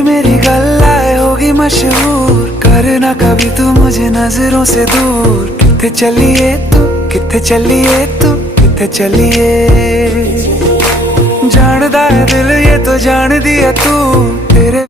मेरी गल्लाए होगी मशहूर, करना कभी तू मुझे नजरों से दूर। किथे चलिए तू, किथे चलिए तू, किथे चलिए। जानदा है दिल ये तो जान दिया तू, तेरे